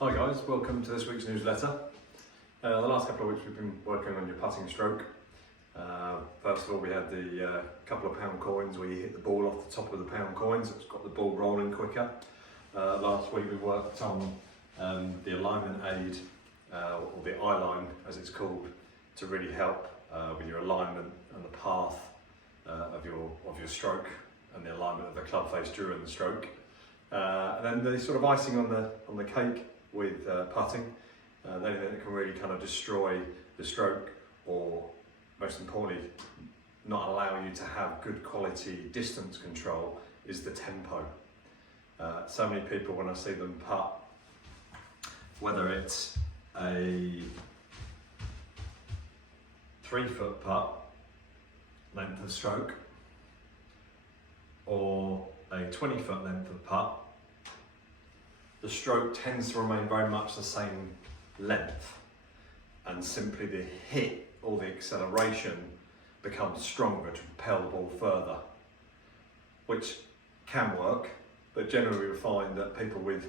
Hi guys, welcome to this week's newsletter. The last couple of weeks we've been working on your putting stroke. First of all we had the couple of pound coins where you hit the ball off the top of the pound coins. It's got the ball rolling quicker. Last week we worked on the alignment aid, or the eye line as it's called, to really help with your alignment and the path of your stroke and the alignment of the club face during the stroke. And then the sort of icing on the cake with putting, anything that can really kind of destroy the stroke, or most importantly not allow you to have good quality distance control, is the tempo. So many people, when I see them putt, whether it's a 3-foot putt length of stroke or a 20-foot length of putt, the stroke tends to remain very much the same length, and simply the hit or the acceleration becomes stronger to propel the ball further, which can work, but generally we find that people with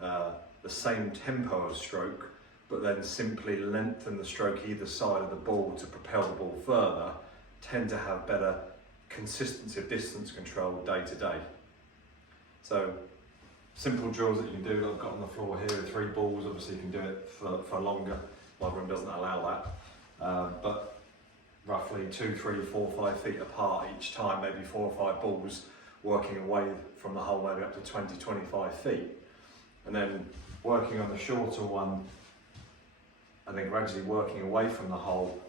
the same tempo of stroke but then simply lengthen the stroke either side of the ball to propel the ball further tend to have better consistency of distance control day to day. So simple drills that you can do that I've got on the floor here with 3 balls. Obviously you can do it for longer, my room doesn't allow that, but roughly 2, 3, 4, 5 feet apart each time, maybe 4 or 5 balls working away from the hole, maybe up to 20, 25 feet, and then working on the shorter one and then gradually working away from the hole,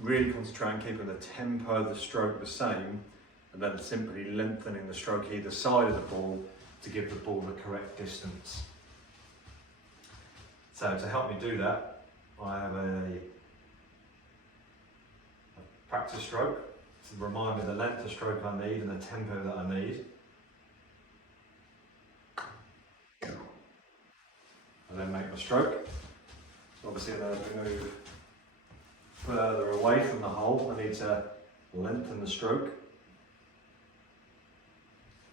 really concentrating on keeping the tempo of the stroke the same, and then simply lengthening the stroke either side of the ball to give the ball the correct distance. So to help me do that, I have a practice stroke to remind me the length of stroke I need and the tempo that I need. And then make my stroke. So obviously then as we move further away from the hole, I need to lengthen the stroke.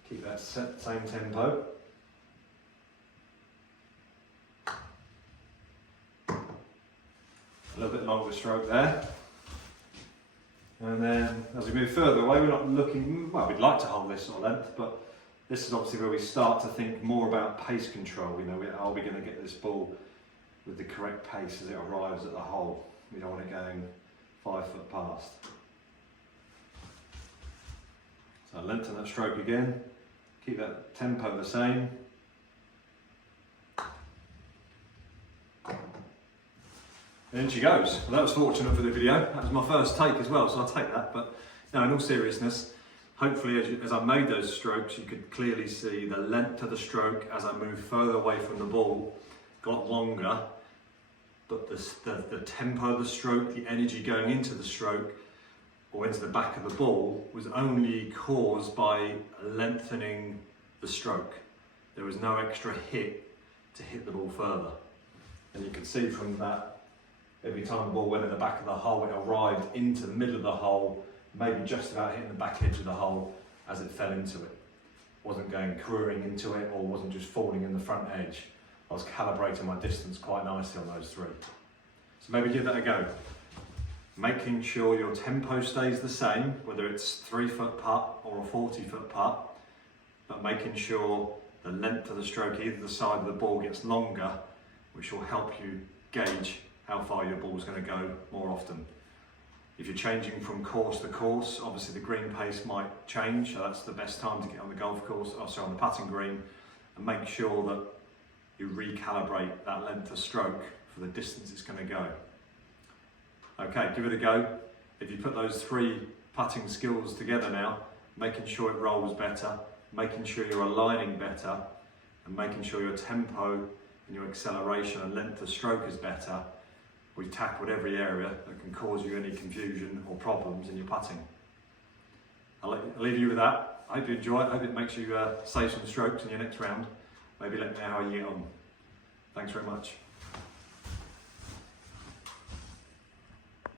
Keep that same tempo. A little bit longer stroke there. And then as we move further away, we're not looking, well, we'd like to hold this sort of length, but this is obviously where we start to think more about pace control. You know, are we going to get this ball with the correct pace as it arrives at the hole? We don't want it going 5 foot past. So lengthen that stroke again. Keep that tempo the same. And in she goes. Well, that was fortunate for the video. That was my first take as well, so I'll take that. But no, in all seriousness, hopefully as I made those strokes, you could clearly see the length of the stroke as I moved further away from the ball got longer, but the tempo of the stroke, the energy going into the stroke or into the back of the ball was only caused by lengthening the stroke. There was no extra hit to hit the ball further. And you can see from that, every time the ball went in the back of the hole, it arrived into the middle of the hole, maybe just about hitting the back edge of the hole as it fell into it. Wasn't going careering into it, or wasn't just falling in the front edge. I was calibrating my distance quite nicely on those 3. So maybe give that a go. Making sure your tempo stays the same, whether it's 3-foot putt or a 40-foot putt, but making sure the length of the stroke either the side of the ball gets longer, which will help you gauge how far your ball is going to go more often. If you're changing from course to course, obviously the green pace might change, so that's the best time to get on the golf course, also on the putting green, and make sure that you recalibrate that length of stroke for the distance it's going to go. Okay, give it a go. If you put those 3 putting skills together now, making sure it rolls better, making sure you're aligning better, and making sure your tempo and your acceleration and length of stroke is better, we've tackled every area that can cause you any confusion or problems in your putting. I'll leave you with that. I hope you enjoy it. I hope it makes you save some strokes in your next round. Maybe let me know how you get on. Thanks very much.